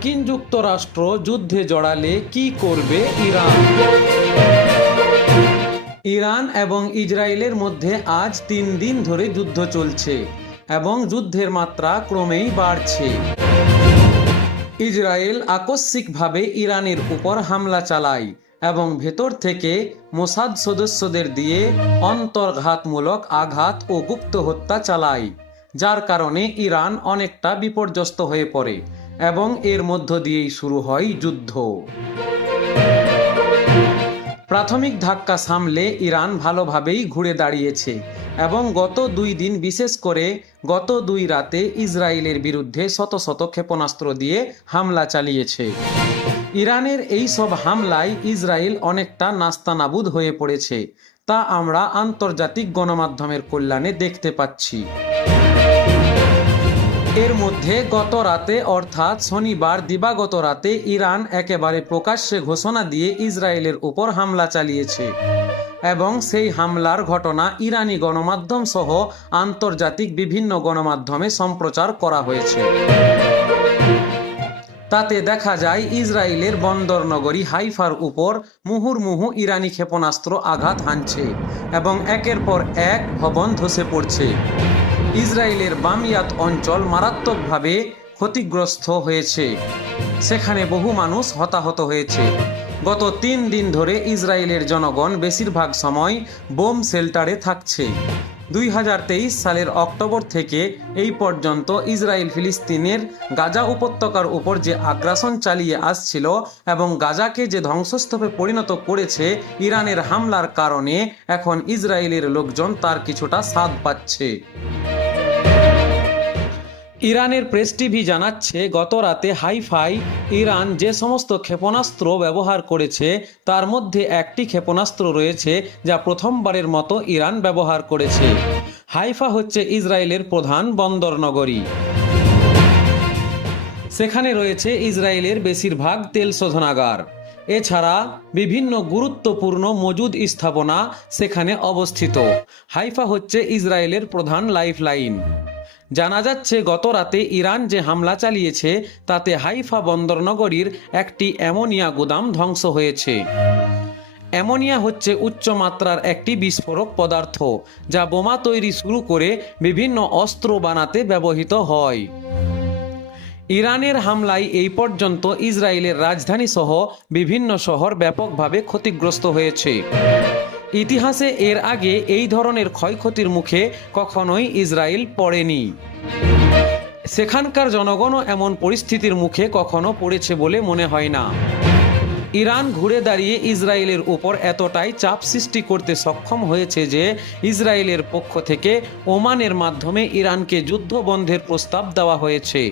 মার্কিন যুক্তরাষ্ট্র যুদ্ধে জড়ালে কি করবে ইরান? ইরান এবং ইসরায়েলের মধ্যে আজ তিন দিন ধরে যুদ্ধ চলছে এবং যুদ্ধের মাত্রা ক্রমেই বাড়ছে। ইসরায়েল আকস্মিকভাবে ইরানের উপর হামলা চালায় এবং ভেতর থেকে মোসাদ সদস্যদের দিয়ে অন্তর্ঘাতমূলক আঘাত ও গুপ্ত হত্যা চালায়, যার কারণে ইরান অনেকটা বিপর্যস্ত হয়ে পড়ে। এবং এর মধ্য দিয়েই শুরু হয় যুদ্ধ। প্রাথমিক ধাক্কা সামলে ইরান ভালোভাবেই ঘুরে দাঁড়িয়েছে এবং গত দুই দিন বিশেষ করে গত দুই রাতে ইসরায়েলের বিরুদ্ধে শত শত ক্ষেপণাস্ত্র দিয়ে হামলা চালিয়েছে। ইরানের এই সব হামলায় ইসরায়েল অনেকটা নাস্তানাবুদ হয়ে পড়েছে, তা আমরা আন্তর্জাতিক গণমাধ্যমের কল্যাণে দেখতে পাচ্ছি। এর মধ্যে গত রাতে, অর্থাৎ শনিবার দিবাগত রাতে, ইরান একেবারে প্রকাশ্যে ঘোষণা দিয়ে ইসরায়েলের উপর হামলা চালিয়েছে এবং সেই হামলার ঘটনা ইরানি গণমাধ্যম সহ আন্তর্জাতিক বিভিন্ন গণমাধ্যমে সম্প্রচার করা হয়েছে। তাতে দেখা যায়, ইসরায়েলের বন্দর নগরী হাইফার উপর মুহুর্মুহু ইরানি ক্ষেপণাস্ত্র আঘাত হানছে এবং একের পর এক ভবন ধসে পড়ছে। ইসরায়েলের বামিয়াত অঞ্চল মারাত্মকভাবে ক্ষতিগ্রস্ত হয়েছে। সেখানে বহু মানুষ হতাহত হয়েছে। গত তিন দিন ধরে ইসরায়েলের জনগণ বেশিরভাগ সময় বোম শেল্টারে থাকছে। দুই হাজার তেইশ সালের অক্টোবর থেকে এই পর্যন্ত ইসরায়েল ফিলিস্তিনের গাজা উপত্যকার উপর যে আগ্রাসন চালিয়ে আসছিল এবং গাজাকে যে ধ্বংসস্তূপে পরিণত করেছে ইরানের হামলার কারণে এখন ইসরায়েলের লোকজন তার কিছুটা স্বাদ পাচ্ছে। ইরানের প্রেস টিভি জানাচ্ছে গত রাতে হাইফাই ইরান যে সমস্ত ক্ষেপণাস্ত্র ব্যবহার করেছে, তার মধ্যে একটি ক্ষেপণাস্ত্র রয়েছে যা প্রথমবারের মতো ইরান ব্যবহার করেছে। হাইফা হচ্ছে ইসরায়েলের প্রধান বন্দর নগরী। সেখানে রয়েছে ইসরায়েলের বেশিরভাগ তেল শোধনাগার। এছাড়া বিভিন্ন গুরুত্বপূর্ণ মজুদ স্থাপনা সেখানে অবস্থিত। হাইফা হচ্ছে ইসরায়েলের প্রধান লাইফলাইন। জানা যাচ্ছে গত রাতে ইরান যে হামলা চালিয়েছে, তাতে হাইফা বন্দরনগরীর একটি অ্যামোনিয়া গুদাম ধ্বংস হয়েছে। অ্যামোনিয়া হচ্ছে উচ্চ মাত্রার একটি বিস্ফোরক পদার্থ, যা বোমা তৈরি শুরু করে বিভিন্ন অস্ত্র বানাতে ব্যবহৃত হয়। ইরানের হামলায় এই পর্যন্ত ইসরায়েলের রাজধানী সহ বিভিন্ন শহর ব্যাপকভাবে ক্ষতিগ্রস্ত হয়েছে। ইতিহাসে এর আগে এই ধরনের ক্ষয়ক্ষতির মুখে কখনোই ইসরায়েল পড়েনি। সেখানকার জনগণও এমন পরিস্থিতির মুখে কখনো পড়েছে বলে মনে হয় না। ইরান ঘুরে দাঁড়িয়ে ইসরায়েলের উপর এতটাই চাপ সৃষ্টি করতে সক্ষম হয়েছে যে ইসরায়েলের পক্ষ থেকে ওমানের মাধ্যমে ইরানকে যুদ্ধ বন্ধের প্রস্তাব দেওয়া হয়েছে।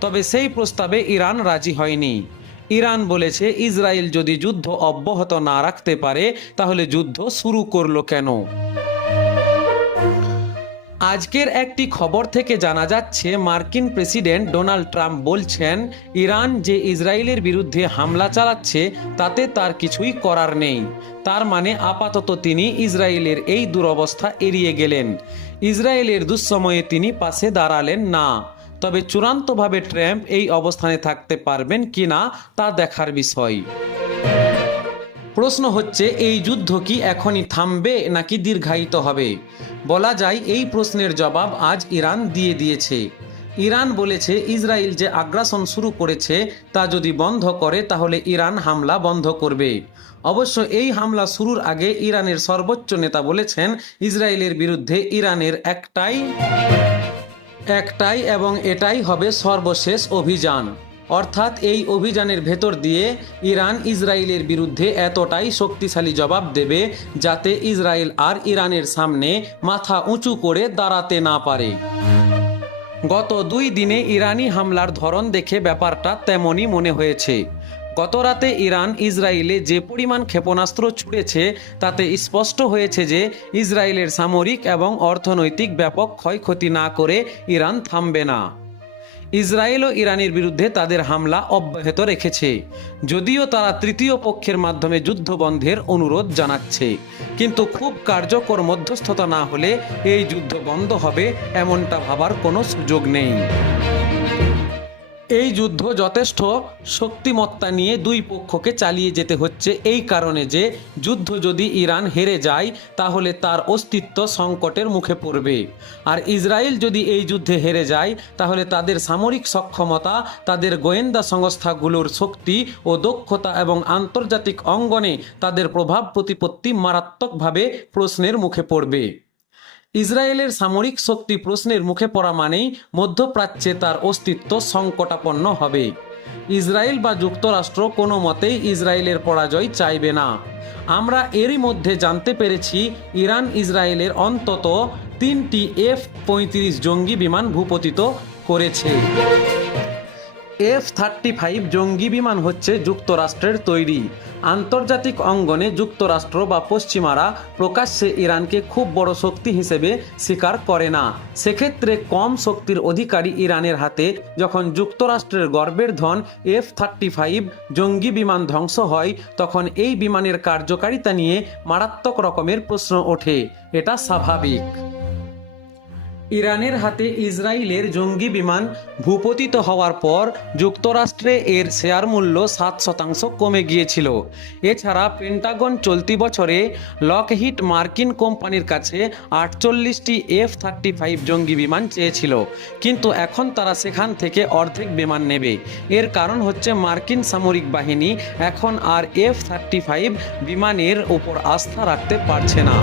তবে সেই প্রস্তাবে ইরান রাজি হয়নি। ইরান বলেছে, ইসরায়েল যদি যুদ্ধ অব্যাহত না রাখতে পারে, তাহলে যুদ্ধ শুরু করল কেন? আজকের একটি খবর থেকে জানা যাচ্ছে, মার্কিন প্রেসিডেন্ট ডোনাল্ড ট্রাম্প বলছেন, ইরান যে ইসরায়েলের বিরুদ্ধে হামলা চালাচ্ছে, তাতে তার কিছুই করার নেই। তার মানে আপাতত তিনি ইসরায়েলের এই দুরবস্থা এড়িয়ে গেলেন। ইসরায়েলের দুঃসময়ে তিনি পাশে দাঁড়ালেন না। তবে চূড়ান্তভাবে ট্রাম্প এই অবস্থানে থাকতে পারবেন কিনা তা দেখার বিষয়। প্রশ্ন হচ্ছে, এই যুদ্ধ কি এখনই থামবে নাকি দীর্ঘায়িত হবে? বলা যায়, এই প্রশ্নের জবাব আজ ইরান দিয়ে দিয়েছে। ইরান বলেছে, ইসরায়েল যে আগ্রাসন শুরু করেছে তা যদি বন্ধ করে, তাহলে ইরান হামলা বন্ধ করবে। অবশ্য এই হামলা শুরুর আগে ইরানের সর্বোচ্চ নেতা বলেছেন, ইসরায়েলের বিরুদ্ধে ইরানের একটাই একটাই এবং এটাই হবে সর্বশেষ অভিযান। অর্থাৎ এই অভিযানের ভেতর দিয়ে ইরান ইসরায়েলের বিরুদ্ধে এতটাই শক্তিশালী জবাব দেবে যাতে ইসরায়েল আর ইরানের সামনে মাথা উঁচু করে দাঁড়াতে না পারে। গত দুই দিনে ইরানি হামলার ধরন দেখে ব্যাপারটা তেমনই মনে হয়েছে। গত রাতে ইরান ইসরায়েলে যে পরিমাণ ক্ষেপণাস্ত্র ছুড়েছে, তাতে স্পষ্ট হয়েছে যে ইসরায়েলের সামরিক এবং অর্থনৈতিক ব্যাপক ক্ষয়ক্ষতি না করে ইরান থামবে না। ইসরায়েল ও ইরানের বিরুদ্ধে তাদের হামলা অব্যাহত রেখেছে। যদিও তারা তৃতীয় পক্ষের মাধ্যমে যুদ্ধ বন্ধের অনুরোধ জানাচ্ছে, কিন্তু খুব কার্যকর মধ্যস্থতা না হলে এই যুদ্ধ বন্ধ হবে এমনটা ভাবার কোনো সুযোগ নেই। এই যুদ্ধ যথেষ্ট শক্তিমত্তা নিয়ে দুই পক্ষকে চালিয়ে যেতে হচ্ছে এই কারণে যে যুদ্ধ যদি ইরান হেরে যায়, তাহলে তার অস্তিত্ব সংকটের মুখে পড়বে। আর ইসরায়েল যদি এই যুদ্ধে হেরে যায়, তাহলে তাদের সামরিক সক্ষমতা, তাদের গোয়েন্দা সংস্থাগুলোর শক্তি ও দক্ষতা এবং আন্তর্জাতিক অঙ্গনে তাদের প্রভাব প্রতিপত্তি মারাত্মকভাবে প্রশ্নের মুখে পড়বে। ইসরায়েলের সামরিক শক্তি প্রশ্নের মুখে পড়া মানেই মধ্যপ্রাচ্যে তার অস্তিত্ব সংকটাপন্ন হবে। ইসরায়েল বা যুক্তরাষ্ট্র কোনো মতেই ইসরায়েলের পরাজয় চাইবে না। আমরা এরই মধ্যে জানতে পেরেছি, ইরান ইসরায়েলের অন্তত তিনটি এফ পঁয়ত্রিশ জঙ্গি বিমান ভূপতিত করেছে। এফ থার্টি ফাইভ জঙ্গি বিমান হচ্ছে যুক্তরাষ্ট্রের তৈরি। আন্তর্জাতিক অঙ্গনে যুক্তরাষ্ট্র বা পশ্চিমারা প্রকাশ্যে ইরানকে খুব বড় শক্তি হিসেবে স্বীকার করে না। সেক্ষেত্রে কম শক্তির অধিকারী ইরানের হাতে যখন যুক্তরাষ্ট্রের গর্বের ধন এফ থার্টি ফাইভ জঙ্গি বিমান ধ্বংস হয়, তখন এই বিমানের কার্যকারিতা নিয়ে মারাত্মক রকমের প্রশ্ন ওঠে। এটা স্বাভাবিক। ইরানের হাতে ইসরায়েলের জঙ্গি বিমান ভূপতিত হওয়ার পর যুক্তরাষ্ট্রে এর শেয়ার মূল্য সাত শতাংশ কমে গিয়েছিল। এছাড়া পেন্টাগন চলতি বছরে লকহিট মার্কিন কোম্পানির কাছে আটচল্লিশটি এফ থার্টি ফাইভ জঙ্গি বিমান চেয়েছিল, কিন্তু এখন তারা সেখান থেকে অর্ধেক বিমান নেবে। এর কারণ হচ্ছে মার্কিন সামরিক বাহিনী এখন আর এফ থার্টি ফাইভ বিমানের উপর আস্থা রাখতে পারছে না।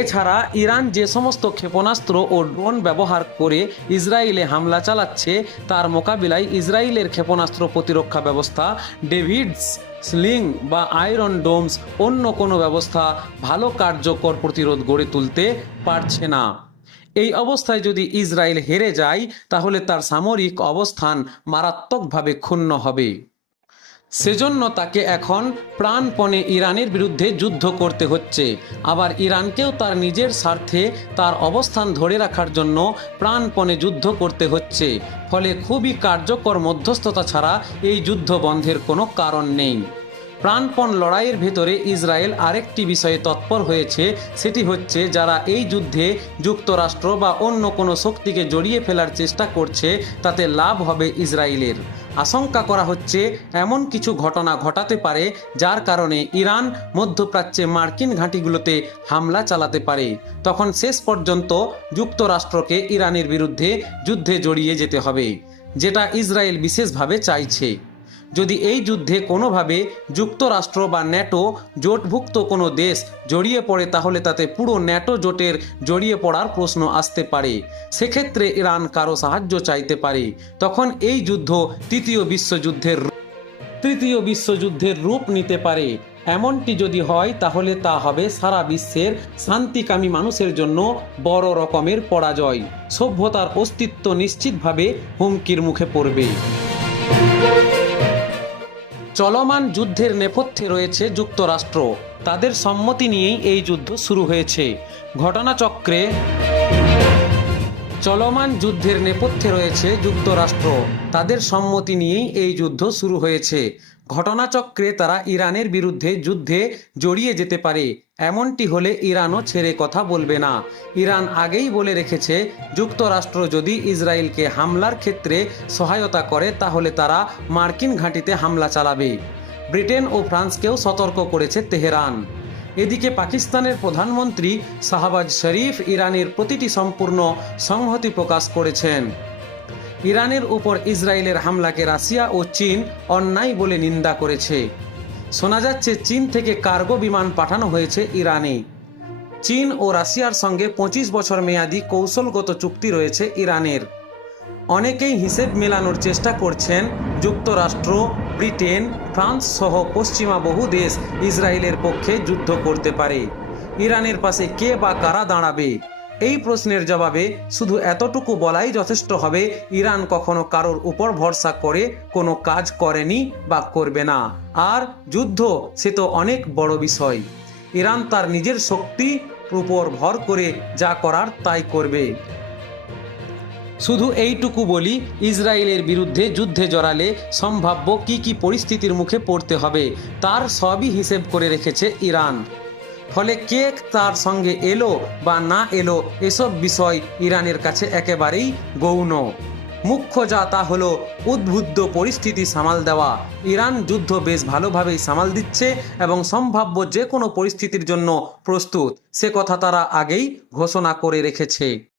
এছাড়া ইরান যে সমস্ত ক্ষেপণাস্ত্র ও ড্রোন ব্যবহার করে ইসরায়েলে হামলা চালাচ্ছে, তার মোকাবিলায় ইসরায়েলের ক্ষেপণাস্ত্র প্রতিরক্ষা ব্যবস্থা, ডেভিডস, স্লিং বা আয়রন ডোমস অন্য কোনো ব্যবস্থা ভালো কার্যকর প্রতিরোধ গড়ে তুলতে পারছে না। এই অবস্থায় যদি ইসরায়েল হেরে যায়, তাহলে তার সামরিক অবস্থান মারাত্মকভাবে ক্ষুণ্ণ হবে। সেজন্য তাকে এখন প্রাণপণে ইরানের বিরুদ্ধে যুদ্ধ করতে হচ্ছে। আবার ইরানকেও তার নিজের স্বার্থে তার অবস্থান ধরে রাখার জন্য প্রাণপণে যুদ্ধ করতে হচ্ছে। ফলে খুবই কার্যকর মধ্যস্থতা ছাড়া এই যুদ্ধ বন্ধের কোনো কারণ নেই। প্রাণপণ লড়াইয়ের ভেতরে ইসরায়েল আরেকটি বিষয়ে তৎপর হয়েছে, সেটি হচ্ছে যারা এই যুদ্ধে যুক্তরাষ্ট্র বা অন্য কোনো শক্তিকে জড়িয়ে ফেলার চেষ্টা করছে, তাতে লাভ হবে ইসরায়েলের। আশঙ্কা করা হচ্ছে এমন কিছু ঘটনা ঘটাতে পারে, যার কারণে ইরান মধ্যপ্রাচ্যে মার্কিন ঘাঁটিগুলোতে হামলা চালাতে পারে। তখন শেষ পর্যন্ত যুক্তরাষ্ট্রকে ইরানের বিরুদ্ধে যুদ্ধে জড়িয়ে যেতে হবে, যেটা ইসরায়েল বিশেষভাবে চাইছে। যদি এই যুদ্ধে কোনোভাবে যুক্তরাষ্ট্র বা ন্যাটো জোটভুক্ত কোনো দেশ জড়িয়ে পড়ে, তাহলে তাতে পুরো ন্যাটো জোটের জড়িয়ে পড়ার প্রশ্ন আসতে পারে। সেক্ষেত্রে ইরান কারও সাহায্য চাইতে পারে। তখন এই যুদ্ধ তৃতীয় বিশ্বযুদ্ধের তৃতীয় বিশ্বযুদ্ধের রূপ নিতে পারে। এমনটি যদি হয়, তাহলে তা হবে সারা বিশ্বের শান্তিকামী মানুষের জন্য বড় রকমের পরাজয়। সভ্যতার অস্তিত্ব নিশ্চিতভাবে হুমকির মুখে পড়বে। চলমান যুদ্ধের নেপথ্যে রয়েছে যুক্তরাষ্ট্র। তাদের সম্মতি নিয়েই এই যুদ্ধ শুরু হয়েছে। ঘটনাচক্রে চলমান যুদ্ধের নেপথ্যে রয়েছে যুক্তরাষ্ট্র। তাদের সম্মতি নিয়েই এই যুদ্ধ শুরু হয়েছে। ঘটনাচক্রে তারা ইরানের বিরুদ্ধে যুদ্ধে জড়িয়ে যেতে পারে। এমনটি হলে ইরানও ছেড়ে কথা বলবে না। ইরান আগেই বলে রেখেছে, যুক্তরাষ্ট্র যদি ইসরায়েলকে হামলার ক্ষেত্রে সহায়তা করে, তাহলে তারা মার্কিন ঘাঁটিতে হামলা চালাবে। ব্রিটেন ও ফ্রান্সকেও সতর্ক করেছে তেহরান। এদিকে পাকিস্তানের প্রধানমন্ত্রী শাহবাজ শরীফ ইরানের প্রতিটি সম্পূর্ণ সংহতি প্রকাশ করেছেন। ইরানের উপর ইসরায়েলের হামলাকে রাশিয়া ও চীন অন্যায় বলে নিন্দা করেছে। শোনা যাচ্ছে, চীন থেকে কার্গো বিমান পাঠানো হয়েছে ইরানে। চীন ও রাশিয়ার সঙ্গে পঁচিশ বছর মেয়াদী কৌশলগত চুক্তি রয়েছে ইরানের। অনেকেই হিসেব মেলানোর চেষ্টা করছেন, যুক্তরাষ্ট্র, ব্রিটেন, ফ্রান্স সহ পশ্চিমা বহু দেশ ইসরায়েলের পক্ষে যুদ্ধ করতে পারে। ইরানের পাশে কে বা কারা দাঁড়াবে? এই প্রশ্নের জবাবে শুধু এতটুকু বলাই যথেষ্ট হবে, ইরান কখনো কারোর উপর ভরসা করে কোনো কাজ করেনি বা করবে না। আর যুদ্ধ, সে তো অনেক বড় বিষয়। ইরান তার নিজের শক্তি উপর ভর করে যা করার তাই করবে। শুধু এইটুকু বলি, ইসরায়েলের বিরুদ্ধে যুদ্ধে জড়ালে সম্ভাব্য কি কি পরিস্থিতির মুখে পড়তে হবে, তার সবই হিসেব করে রেখেছে ইরান। ফলে কে তার সঙ্গে এলো বা না এলো এসব বিষয় ইরানের কাছে একেবারেই গৌণ। মুখ্য যা তা হলো উদ্বুদ্ধ পরিস্থিতি সামাল দেওয়া। ইরান যুদ্ধ বেশ ভালোভাবেই সামাল দিচ্ছে এবং সম্ভাব্য যে কোনো পরিস্থিতির জন্য প্রস্তুত। সে কথা তারা আগেই ঘোষণা করে রেখেছে।